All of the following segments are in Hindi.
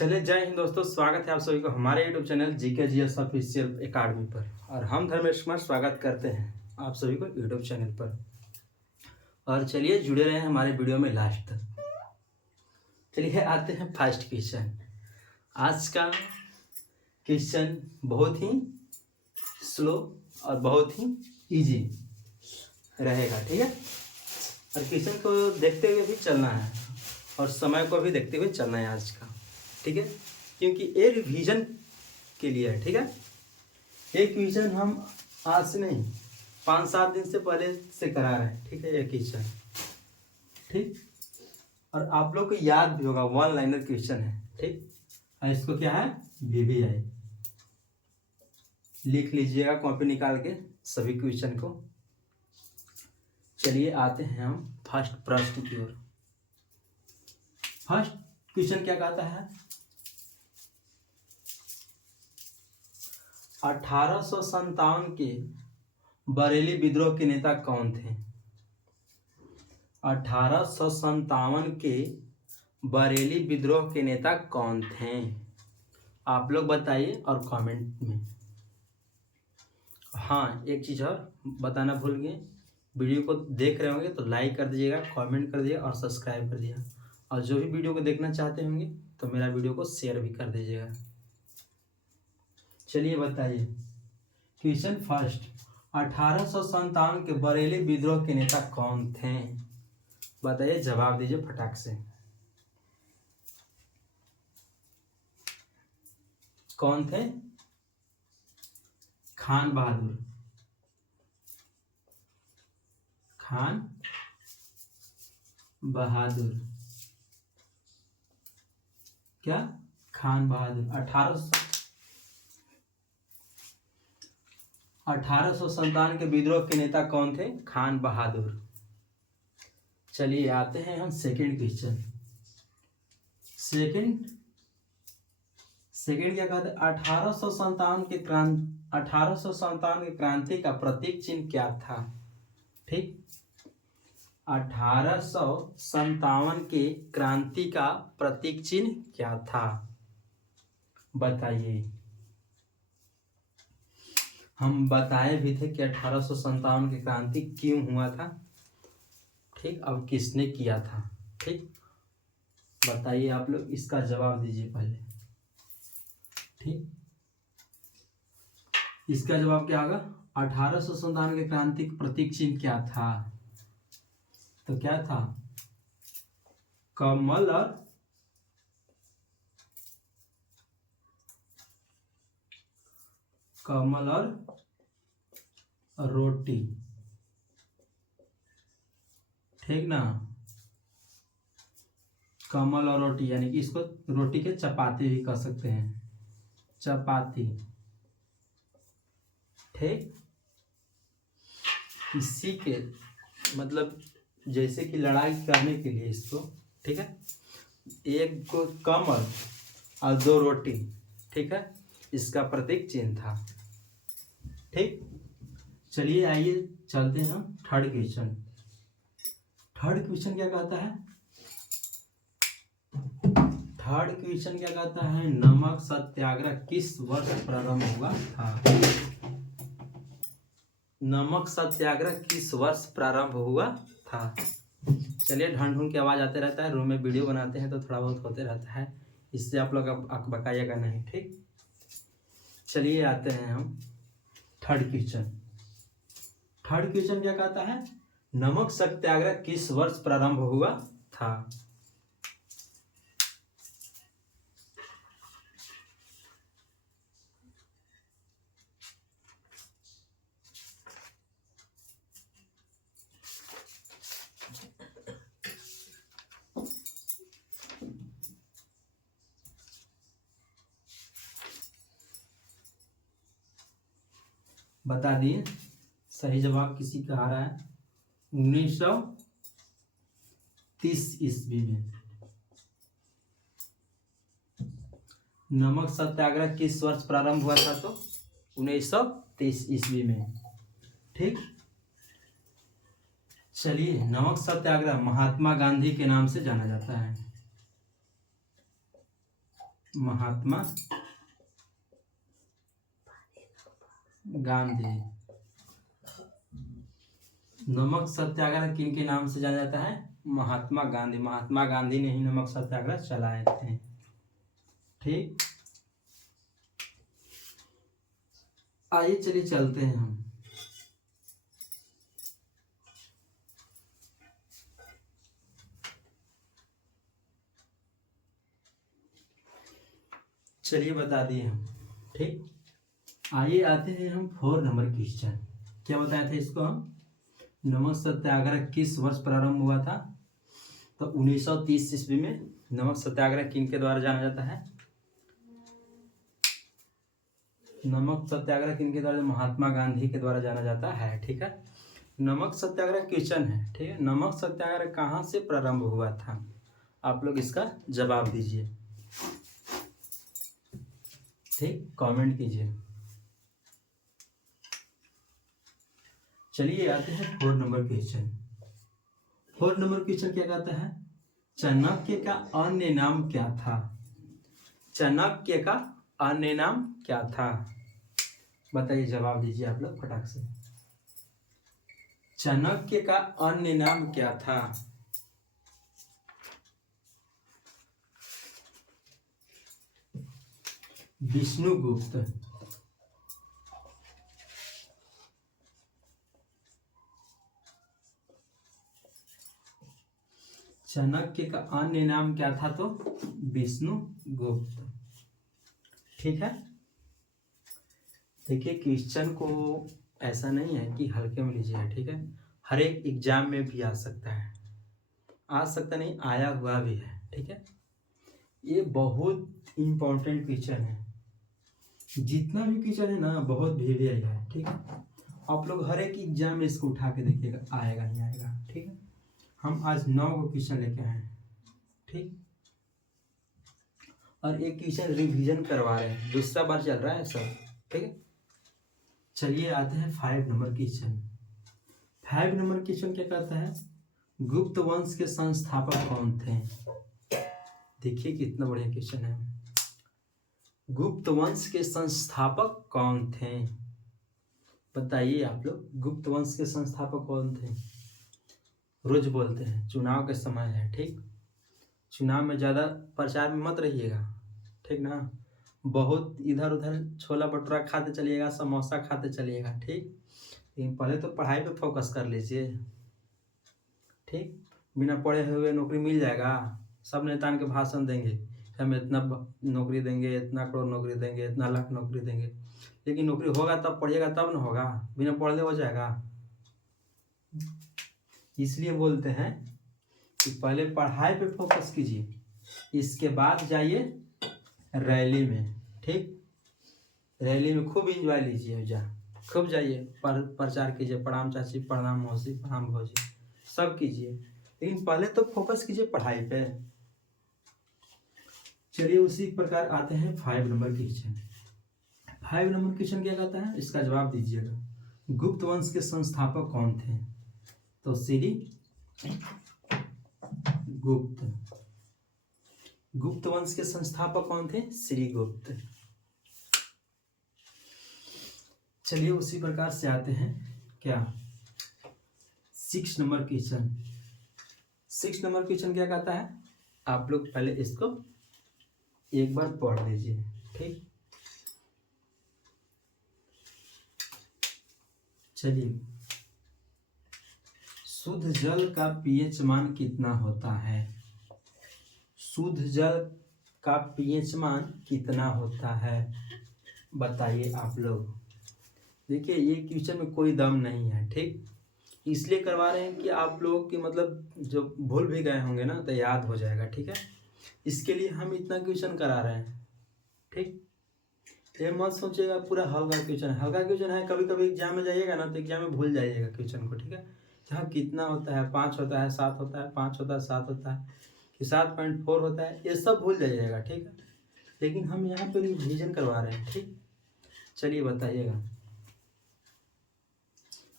चलिए, जय हिंद दोस्तों। स्वागत है आप सभी को हमारे YouTube channel GK GS official academy पर। और हम धर्मेश कुमार स्वागत करते हैं आप सभी को यूट्यूब चैनल पर। और चलिए जुड़े रहे हैं हमारे वीडियो में लास्ट तक। चलिए आते हैं फर्स्ट क्वेश्चन। आज का क्वेश्चन बहुत ही स्लो और बहुत ही इजी रहेगा, ठीक है। और क्वेश्चन को देखते हुए भी चलना है और समय को भी देखते हुए चलना है आज का, ठीक है, क्योंकि ये रिवीजन के लिए है, ठीक है। ये क्वेश्चन हम आज से नहीं 5-7 दिन से पहले से करा रहे हैं, ठीक है। ये क्वेश्चन ठीक, और आप लोग को याद भी होगा, वन लाइनर क्वेश्चन है, ठीक। और इसको क्या है, VVI लिख लीजिएगा कॉपी निकाल के सभी क्वेश्चन को। चलिए आते हैं हम फर्स्ट प्रश्न की ओर। फर्स्ट क्वेश्चन क्या कहता है, 1857 के बरेली विद्रोह के नेता कौन थे। 1857 के बरेली विद्रोह के नेता कौन थे, आप लोग बताइए और कमेंट में। हाँ, एक चीज़ और बताना भूल गए, वीडियो को देख रहे होंगे तो लाइक कर दीजिएगा, कमेंट कर दीजिएगा और सब्सक्राइब कर दीजिएगा। और जो भी वीडियो को देखना चाहते होंगे तो मेरा वीडियो को शेयर भी कर दीजिएगा। चलिए बताइए क्वेश्चन फर्स्ट, 1857 के बरेली विद्रोह के नेता कौन थे, बताइए, जवाब दीजिए फटाक से। कौन थे, खान बहादुर, खान बहादुर, क्या, खान बहादुर। 1857 के विद्रोह के नेता कौन थे, खान बहादुर। चलिए आते हैं हम सेकंड क्वेश्चन। सेकंड क्या कहते हैं, 1857 के क्रांति का प्रतीक चिन्ह क्या था, ठीक। 1857 के क्रांति का प्रतीक चिन्ह क्या था, बताइए। हम बताए भी थे कि 1857 की क्रांति क्यों हुआ था, ठीक, अब किसने किया था, ठीक। बताइए आप लोग, इसका जवाब दीजिए पहले, ठीक। इसका जवाब क्या होगा, 1857 के क्रांति का प्रतीक चिन्ह क्या था, तो क्या था, कमल और रोटी, ठीक ना। कमल और रोटी यानी कि इसको रोटी के चपाती भी कह सकते हैं, चपाती, ठीक। इसी के मतलब जैसे कि लड़ाई करने के लिए इसको, ठीक है, एक को कमल और 2 रोटी, ठीक है, इसका प्रतीक चिन्ह था, ठीक। चलिए आइए चलते हैं हम थर्ड क्वेश्चन। थर्ड क्वेश्चन क्या कहता है, थर्ड क्वेश्चन क्या कहता है, नमक सत्याग्रह किस वर्ष प्रारंभ हुआ था। नमक सत्याग्रह किस वर्ष प्रारंभ हुआ था। चलिए, ढूंढ की आवाज आते रहता है, रूम में वीडियो बनाते हैं तो थोड़ा बहुत होते रहता है, इससे आप लोग बकाइएगा नहीं, ठीक। चलिए आते हैं हम थर्ड क्वेश्चन। थर्ड क्वेश्चन क्या कहता है, नमक सत्याग्रह किस वर्ष प्रारंभ हुआ था। बता दिए, सही जवाब किसी का आ रहा है, 1930 ईस्वी में। नमक सत्याग्रह किस वर्ष प्रारंभ हुआ था, तो 1930 ईस्वी में, ठीक। चलिए, नमक सत्याग्रह महात्मा गांधी के नाम से जाना जाता है। महात्मा गांधी। नमक सत्याग्रह किन के नाम से जाना जाता है? महात्मा गांधी। महात्मा गांधी ने ही नमक सत्याग्रह चलाए थे। ठीक, आइए चलिए चलते हैं हम। चलिए बता दिए हम। ठीक, आइए आते हैं हम 4 नंबर क्वेश्चन। क्या बताया था इसको हम? नमक सत्याग्रह किस वर्ष प्रारंभ हुआ था? तो 1930 ईस्वी में नमक सत्याग्रह किन के द्वारा जाना जाता है? नमक सत्याग्रह किन के द्वारा? महात्मा गांधी के द्वारा जाना जाता है। ठीक है, नमक सत्याग्रह क्वेश्चन है। ठीक है, नमक सत्याग्रह कहाँ से प्रारंभ हुआ था? आप लोग इसका जवाब दीजिए। ठीक, कमेंट कीजिए। चलिए आते हैं 4 नंबर क्वेश्चन। 4 नंबर क्वेश्चन क्या कहता है? चाणक्य का अन्य नाम क्या था? चाणक्य का अन्य नाम क्या था? बताइए, जवाब दीजिए आप लोग फटाक से। चाणक्य का अन्य नाम क्या था? विष्णुगुप्त। चाणक्य का अन्य नाम क्या था? तो विष्णुगुप्त। ठीक है, देखिए क्वेश्चन को ऐसा नहीं है कि हल्के में लीजिए। ठीक है, हर एक एग्जाम में भी आ सकता है, आ सकता नहीं, आया हुआ भी है। ठीक है, ये बहुत इम्पोर्टेंट क्वेश्चन है। जितना भी क्वेश्चन है ना, बहुत भी आएगा है। ठीक है, आप लोग हर एक एग्जाम में इसको उठा के देखिएगा, आएगा नहीं आएगा। ठीक है, हम आज 9 को क्वेश्चन लेके आए हैं। ठीक, और एक क्वेश्चन रिवीजन करवा रहे हैं, दूसरा बार चल रहा है सब। ठीक है, चलिए आते हैं 5 नंबर क्वेश्चन। 5 नंबर क्वेश्चन क्या कहता है? गुप्त वंश के संस्थापक कौन थे? देखिए कितना बढ़िया क्वेश्चन है। गुप्त वंश के संस्थापक कौन थे? बताइए आप लोग, गुप्त वंश के संस्थापक कौन थे? रोज बोलते हैं, चुनाव के समय है। ठीक, चुनाव में ज़्यादा प्रचार में मत रहिएगा। ठीक ना, बहुत इधर उधर छोला भटूरा खाते चलिएगा, समोसा खाते चलिएगा। ठीक, लेकिन पहले तो पढ़ाई पे फोकस कर लीजिए। ठीक, बिना पढ़े हुए नौकरी मिल जाएगा? सब नेता के भाषण देंगे, हम इतना नौकरी देंगे, इतना करोड़ नौकरी देंगे, इतना लाख नौकरी देंगे, लेकिन नौकरी होगा तब पढ़िएगा तब ना होगा। बिना पढ़े हो जाएगा? इसलिए बोलते हैं कि पहले पढ़ाई पे फोकस कीजिए, इसके बाद जाइए रैली में। ठीक, रैली में खूब इंजॉय लीजिए, खूब जाइए, प्रचार कीजिए, प्रणाम चाची, प्रणाम मौसी, प्रणाम भौजी, सब कीजिए, लेकिन पहले तो फोकस कीजिए पढ़ाई पे। चलिए उसी प्रकार आते हैं 5 नंबर क्वेश्चन। 5 नंबर क्वेश्चन क्या कहता है? इसका जवाब दीजिएगा। गुप्त वंश के संस्थापक कौन थे? तो श्री गुप्त। गुप्त वंश के संस्थापक कौन थे? श्री गुप्त। चलिए उसी प्रकार से आते हैं क्या 6 नंबर क्वेश्चन। 6 नंबर क्वेश्चन क्या कहता है? आप लोग पहले इसको एक बार पढ़ लीजिए। ठीक, चलिए, शुद्ध जल का पीएच मान कितना होता है? शुद्ध जल का पीएच मान कितना होता है? बताइए आप लोग। देखिए ये क्वेश्चन में कोई दम नहीं है। ठीक, इसलिए करवा रहे हैं कि आप लोगों की मतलब जो भूल भी गए होंगे ना तो याद हो जाएगा। ठीक है, इसके लिए हम इतना क्वेश्चन करा रहे हैं। ठीक, ये मत सोचिएगा पूरा हल्का क्वेश्चन है। हल्का क्वेश्चन है, कभी कभी एग्जाम में जाइएगा ना तो एग्जाम में भूल जाइएगा क्वेश्चन को। ठीक है, जहाँ कितना होता है, 5 होता है, 7 होता है, 5 होता है, 7 होता है, कि 7.4 होता है, ये सब भूल जाइएगा। ठीक है, लेकिन हम यहाँ पे रिवीजन करवा रहे हैं। ठीक, चलिए बताइएगा,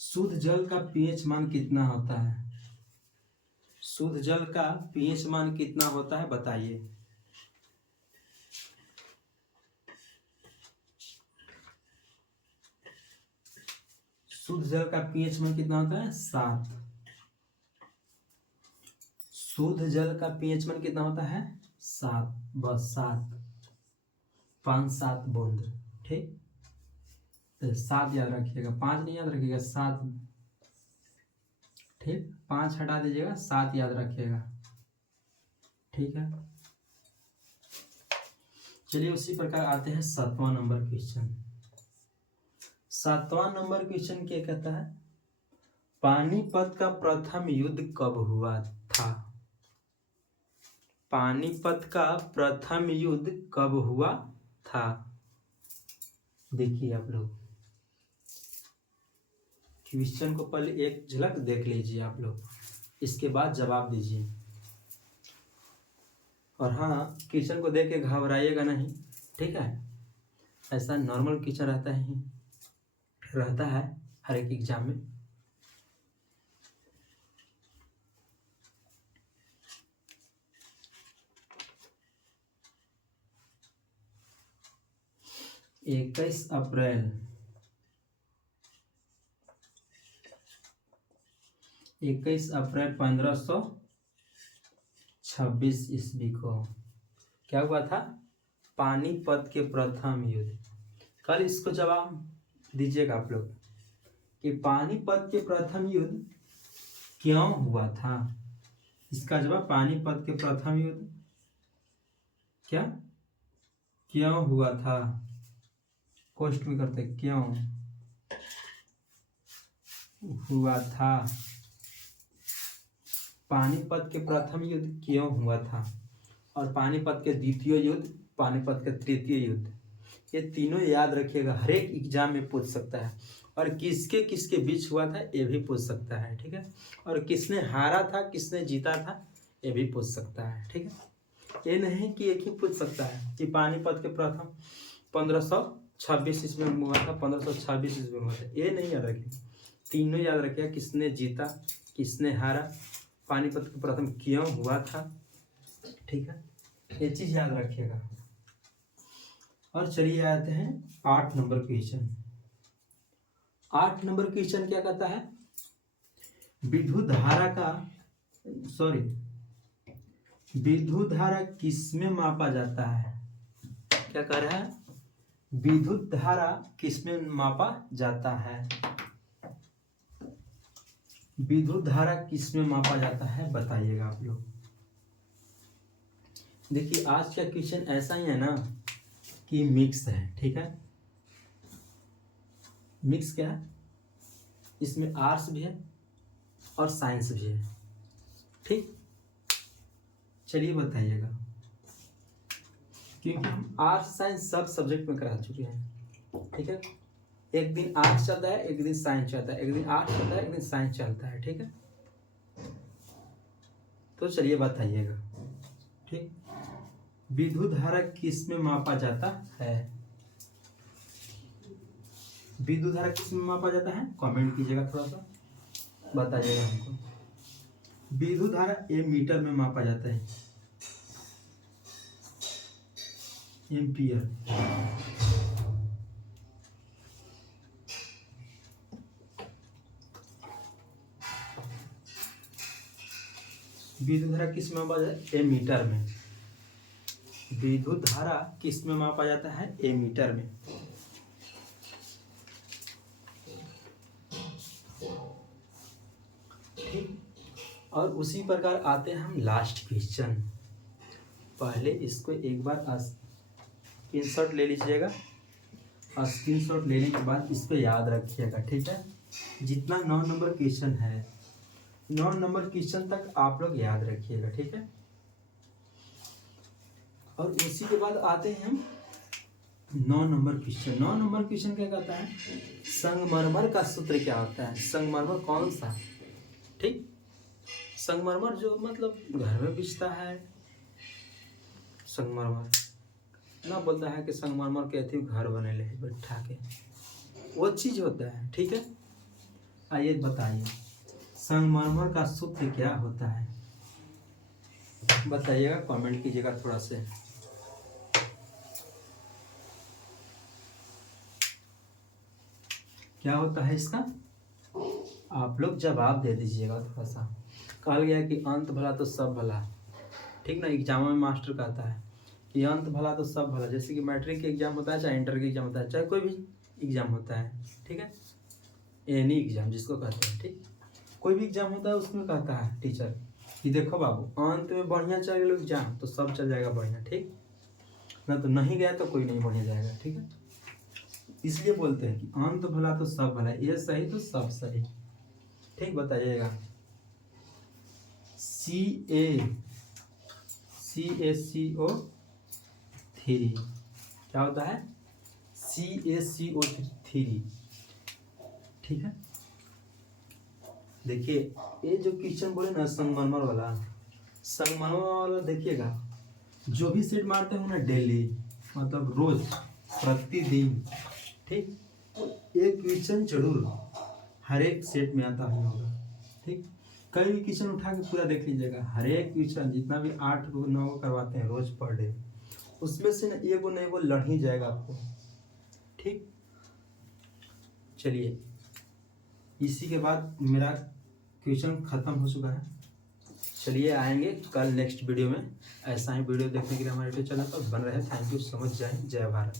शुद्ध जल का पीएच मान कितना होता है? शुद्ध जल का पीएच मान कितना होता है बताइए। शुद्ध जल का पीएच मान कितना होता है? 7। शुद्ध जल का पीएच मान कितना होता है? 7। बस 7, 5 7 बूंद। ठीक, तो 7 याद रखिएगा, 5 नहीं याद रखिएगा, 7। ठीक, 5 हटा दीजिएगा, 7 याद रखिएगा। ठीक है, चलिए उसी प्रकार आते हैं 7वां नंबर क्वेश्चन। 7वां नंबर क्वेश्चन क्या कहता है? पानीपत का प्रथम युद्ध कब हुआ था? पानीपत का प्रथम युद्ध कब हुआ था? देखिए आप लोग क्वेश्चन को पहले एक झलक देख लीजिए आप लोग, इसके बाद जवाब दीजिए। और हाँ, क्वेश्चन को देख के घबराइएगा नहीं, ठीक है? ऐसा नॉर्मल क्वेश्चन रहता है हर एक एग्जाम में। इक्कीस अप्रैल 1526 ईस्वी को क्या हुआ था? पानीपत के प्रथम युद्ध। कल इसको जवाब दीजिएगा आप लोग कि पानीपत के प्रथम युद्ध क्यों हुआ था। इसका जवाब पानीपत के प्रथम युद्ध क्यों हुआ था। क्वेश्चन में करते क्यों हुआ था। पानीपत के प्रथम युद्ध क्यों हुआ था, और पानीपत के द्वितीय युद्ध, पानीपत के तृतीय युद्ध, ये तीनों याद रखिएगा, हर एक एग्जाम में पूछ सकता है। और किसके किसके बीच हुआ था ये भी पूछ सकता है, ठीक है? और किसने हारा था किसने जीता था ये भी पूछ सकता है, ठीक है? ये नहीं कि एक ही पूछ सकता है कि पानीपत के प्रथम 1526 ईस्वी में हुआ था, 1526 ईस्वी में हुआ था, ये नहीं याद रखिएगा। तीनों याद रखिएगा, किसने जीता किसने हारा, पानीपत के प्रथम क्यों हुआ था, ठीक है? ये चीज याद रखिएगा। और चलिए आते हैं 8 नंबर क्वेश्चन। 8 नंबर क्वेश्चन क्या कहता है? विद्युत धारा किसमें मापा जाता है? क्या कह रहा है? विद्युत धारा किसमें मापा जाता है? विद्युत धारा किसमें मापा जाता है बताइएगा आप लोग। देखिए आज का क्वेश्चन ऐसा ही है ना कि मिक्स है, ठीक है? मिक्स क्या है? इसमें आर्ट्स भी है और साइंस भी है, ठीक? चलिए बताइएगा, क्योंकि हम आर्ट्स साइंस सब सब्जेक्ट में करा चुके हैं, ठीक है? एक दिन आर्ट्स चलता है, एक दिन साइंस चलता है, एक दिन आर्ट्स चलता है, एक दिन साइंस चलता है, ठीक है? तो चलिए बताइएगा, ठीक? विद्युत धारा किस में मापा जाता है? विद्युत धारा किस में मापा जाता है? कमेंट कीजिएगा, थोड़ा सा बताइएगा हमको। विद्युत धारा मीटर में मापा जाता है, एम्पियर। विद्युत धारा किस में मापा जाता है? मीटर में। विद्युत धारा किस में मापा जाता है? मीटर में। ठीक, और उसी प्रकार आते हैं हम लास्ट क्वेश्चन। पहले इसको एक बार स्क्रीनशॉट ले लीजिएगा, और स्क्रीनशॉट लेने के बाद इस पे याद रखिएगा, ठीक है? जितना 9 नंबर क्वेश्चन है, 9 नंबर क्वेश्चन तक आप लोग याद रखिएगा, ठीक है? और उसी के बाद आते हैं हम 9 नंबर क्वेश्चन। 9 नंबर क्वेश्चन क्या कहता है? संगमरमर का सूत्र क्या होता है? संगमरमर कौन सा? ठीक, संगमरमर जो मतलब घर में बिछता है, संगमरमर ना बोलता है कि संगमरमर कहती हूँ घर बने ले बैठा के, वो चीज होता है, ठीक है? आइए बताइए संगमरमर का सूत्र क्या होता है, बताइएगा, कमेंट कीजिएगा थोड़ा से। क्या होता है इसका आप लोग जवाब दे दीजिएगा थोड़ा सा। कहा गया कि अंत भला तो सब भला, ठीक ना। एग्जाम में मास्टर कहता है कि अंत भला तो सब भला। जैसे कि मैट्रिक के एग्जाम होता है, चाहे इंटर के एग्जाम होता है, चाहे कोई भी एग्जाम होता है, ठीक है, एनी एग्जाम जिसको कहते हैं, ठीक, कोई भी एग्जाम होता है उसमें कहता है टीचर कि देखो बाबू अंत में बढ़िया चल गया एग्जाम तो सब चल जाएगा बढ़िया, ठीक ना, तो नहीं गया तो कोई नहीं बढ़िया जाएगा, ठीक है। इसलिए बोलते हैं कि अंत भला तो सब भला, ये सही तो सब सही, ठीक। बताइएगा CaCO3 क्या होता है? CaCO3, ठीक है। देखिए ये जो क्वेश्चन बोले ना संगमरमर वाला देखिएगा, जो भी सेट मारते हैं ना डेली, मतलब रोज प्रतिदिन, ठीक, एक क्वेश्चन जरूर हर एक सेट में आता ही होगा, ठीक। कई भी क्वेश्चन उठा के पूरा देख लीजिएगा, हर एक क्वेश्चन जितना भी 8 को 9 को करवाते हैं रोज पर डे, उसमें से ना एगो न एगो लड़ ही जाएगा आपको, ठीक। चलिए इसी के बाद मेरा क्वेश्चन खत्म हो चुका है। चलिए आएंगे कल नेक्स्ट वीडियो में। ऐसा ही वीडियो देखने के लिए हमारे यूट्यूब चैनल पर बन रहे। Thank you so much. जय भारत।